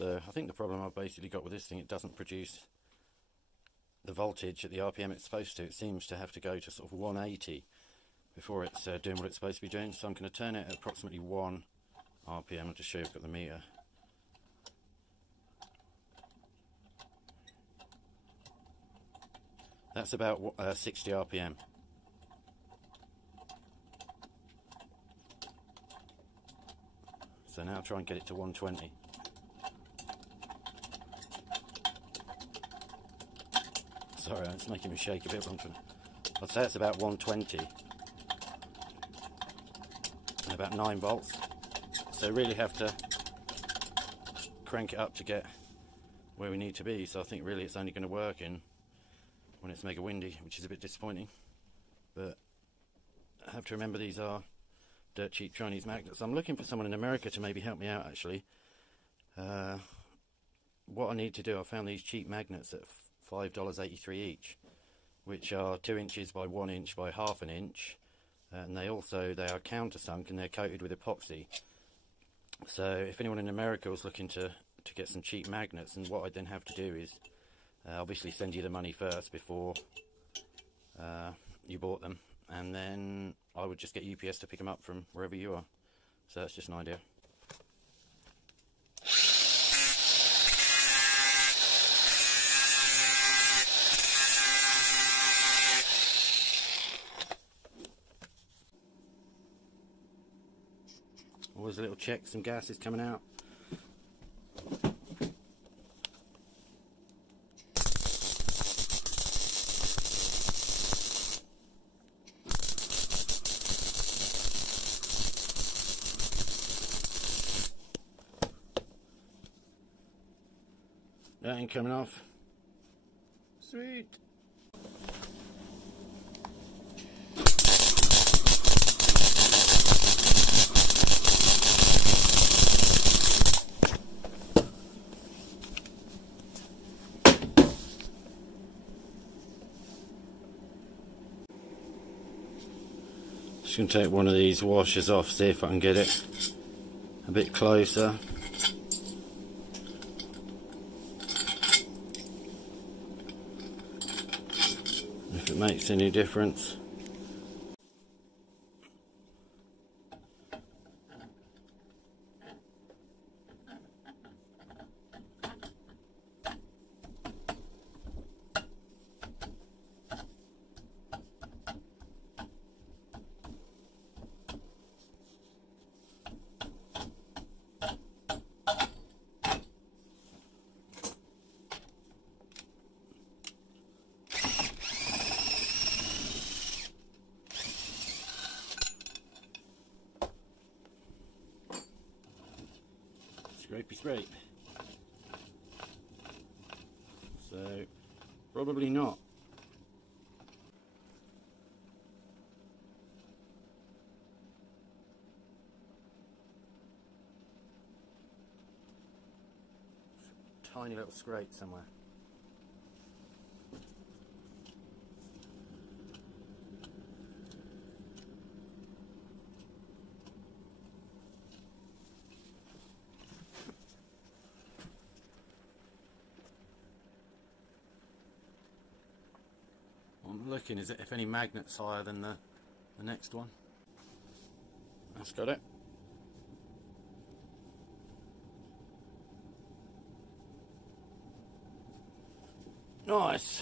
So I think the problem I've basically got with this thing, it doesn't produce the voltage at the RPM it's supposed to. It seems to have to go to sort of 180 before it's doing what it's supposed to be doing. So I'm going to turn it at approximately 1 RPM. I'll just show you, I've got the meter. That's about 60 RPM. So now I'll try and get it to 120. Sorry, it's making me shake a bit. I'd say it's about 120 and about 9 volts. So really have to crank it up to get where we need to be. So I think really it's only going to work when it's mega windy, which is a bit disappointing. But I have to remember these are dirt cheap Chinese magnets. I'm looking for someone in America to maybe help me out actually. What I need to do, I found these cheap magnets at $5.83 each, which are 2 inches by 1 inch by half an inch, and they are countersunk and they're coated with epoxy. So if anyone in America was looking to get some cheap magnets, and what I'd then have to do is obviously send you the money first before you bought them, and then I would just get UPS to pick them up from wherever you are. So that's just an idea. Always a little check, some gas is coming out. That ain't coming off. Sweet. Just going to take one of these washers off, see if I can get it a bit closer. If it makes any difference. Scrapey scrape. So probably not. Tiny little scrape somewhere. I'm looking, is it if any magnet's higher than the next one. That's got it. Nice.